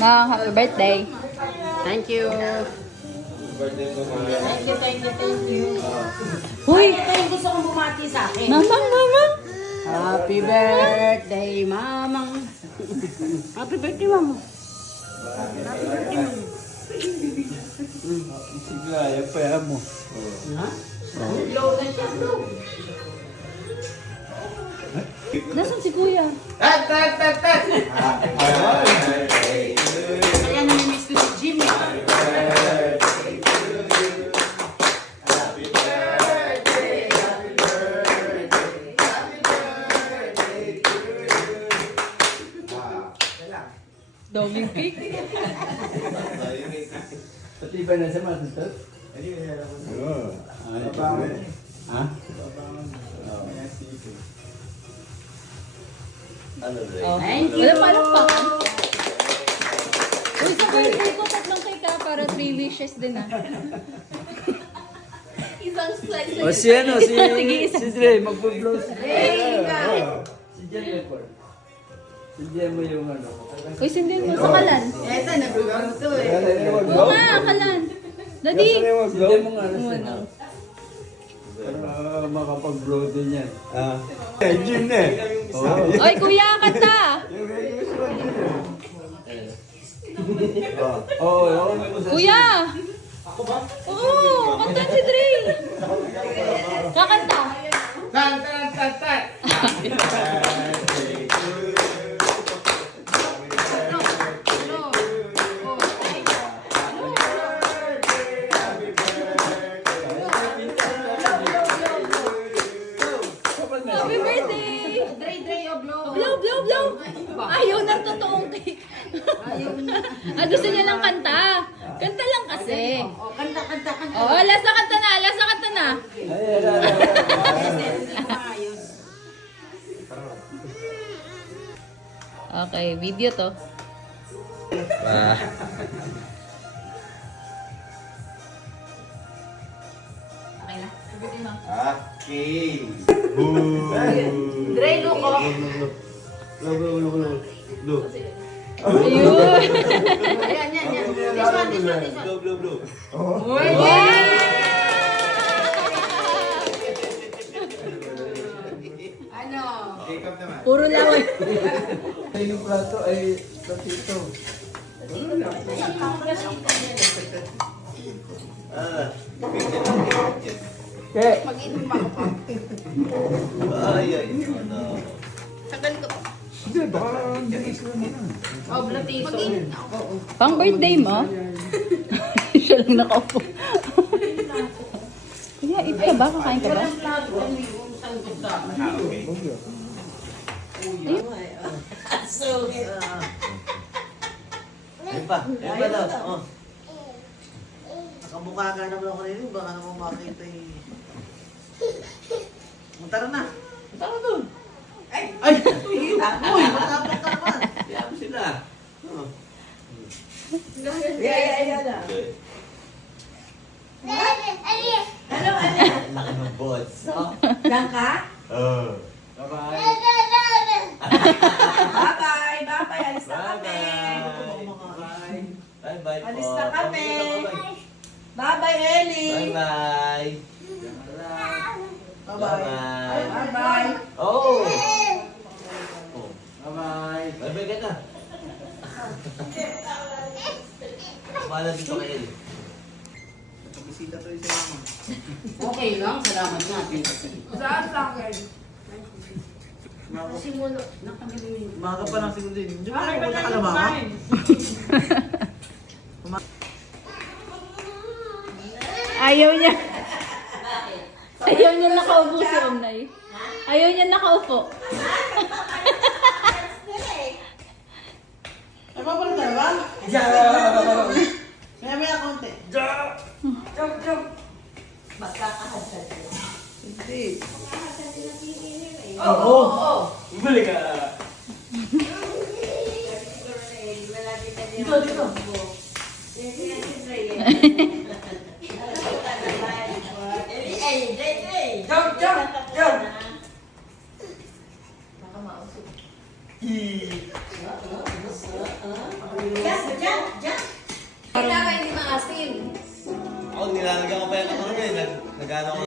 Mang, happy birthday. Thank you. Huy! Ito yung gusto kong bumati sa akin. Mamang, mamang! Happy birthday, Mamang. Happy birthday, Mamang. Happy birthday, Mamang. Sige, ayaw pa yan mo. Ha? Blow na siya, blow. Nasaan si Kuya? Kaya namimiss ko si Jimmy. Doggy cake? Pati ba na sa mga dito? Oo. Ha? Oh. Thank you. Wala palakpakan. Uy, sa birthday ko, tatlong cake ka para 3 wishes din ah. Isang slice. O si ano, si Dre, magpo-blow si Si Jen Report. Si Jen mo yung ano. Uy, sindin mo sa kalan. Eto, nagluto eh. Oo nga, kalan. Daddy! Si Jen mo nga ano siya. Ano? Para makapag-blow din yan. Jen eh. Oy, Kuya, kanta! Oo. Kuya! Ako ba? Oo, kanta si Dre. Kakanta. Happy birthday! Dre, oh, blow. Blow, blow, blow! Ayaw ng totoong cake. Gusto niya lang kanta. Kanta lang kasi. Oh, kanta. Oh, last na kanta na, last na kanta na. Ayos. Okay, video to. Okay na. Okay. Dre, look, oh. Ayun. Ayan. This one. Ano? Puro laway. Yung plato ay platito. Kaya, hindi, baka hindi ko naman. Oh, blatito. Pang birthday mo? Siya lang nakaupo. Kuya, eat ka ba? Kakain ka ba? Ayun pa daw. Oh. Nakamukha ka naman ako nilo, baka naman makita eh. Tara na. Tara doon. Ay! Uy! Matapos ka naman. Kaya sila. Oh. Yeah. Ano? Laki ng bots. Lang ka? Bye-bye. Bye-bye. Alis na kami. Bye-bye po. Alis na kami. Bye-bye, Ellie. Bye-bye. Bye-bye. Bye-bye. Oh! Bye-bye. Bye-bye ka na. Mahala dito kay Ellie. Bisita to yung mama. Okay lang, salamat natin. Saan sa akin? Simulo. Nakamiling. Umaga pa lang siguro din. Hindi Bakit ba ba pumunta ka tayo na mama? kumain? Ayaw niya. Ayaw niya nakaupo si Omnay. Ayaw niya nakaupo. Ay, papalit ka na ba? Maya konti. Jump. Hindi. Oo. Bumalik ka. Dito. Jump. Kailangan hindi maasim. Ako, nilalagyan ko pa yung ano ngayon. Nag-ano ko